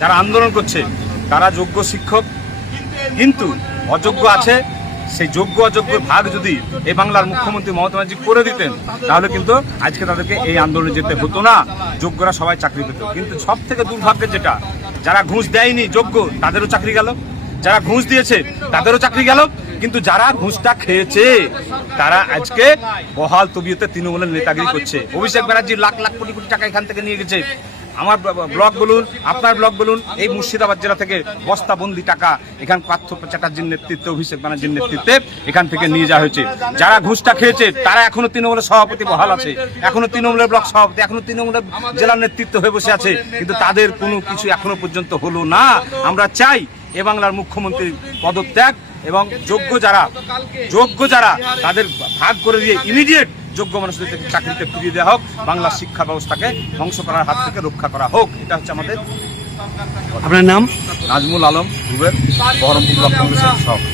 যারা আন্দোলন করছে, তারা যোগ্য শিক্ষক। কিন্তু অযোগ্য আছে, সেই যোগ্য অযোগ্য ভাগ যদি এই বাংলার মুখ্যমন্ত্রী মমতা ব্যানার্জি করে দিতেন, তাহলে কিন্তু আজকে তাদেরকে এই আন্দোলনে যেতে হতো না, যোগ্যরা সবাই চাকরি পেত। কিন্তু সব থেকে দুর্ভাগ্যের যেটা, যারা ঘুষ দেয়নি, যোগ্য, তাদেরও চাকরি গেল। যারা ঘুষ দিয়েছে, তাদেরও চাকরি গেল। কিন্তু যারা ঘুষটা খেয়েছে, তারা আজকে বহাল তবিয়তে তৃণমূলের নেতাগিরি করছে। অভিষেক ব্যানার্জি লাখ লাখ কোটি কোটি টাকা এখান থেকে নিয়ে গেছে। আমার ব্লক বলুন, আপনার ব্লক বলুন, এই মুর্শিদাবাদ জেলা থেকে বস্তাবন্দি টাকা এখান পার্থ চ্যাটার্জির নেতৃত্বে, অভিষেক ব্যানার্জির নেতৃত্বে এখান থেকে নিয়ে যাওয়া হয়েছে। যারা ঘুষটা খেয়েছে, তারা এখনও তৃণমূলের সভাপতি বহাল আছে। এখনও তৃণমূলের ব্লক সভাপতি, এখনও তৃণমূলের জেলার নেতৃত্ব হয়ে বসে আছে। কিন্তু তাদের কোনো কিছু এখনও পর্যন্ত হলো না। আমরা চাই এ বাংলার মুখ্যমন্ত্রীর পদত্যাগ এবং যোগ্য যারা যোগ্য যারা তাদের ভাগ করে দিয়ে ইমিডিয়েট যোগ্য মানুষদের চাকরিতে ফিরিয়ে দেওয়া হোক বাংলার শিক্ষা ব্যবস্থাকে ধ্বংস করার হাত থেকে রক্ষা করা হোক এটা হচ্ছে আমাদের আপনার নাম? নাজমুল আলম রুবের বহরমপুর ব্লক কংগ্রেসের সভাপতি।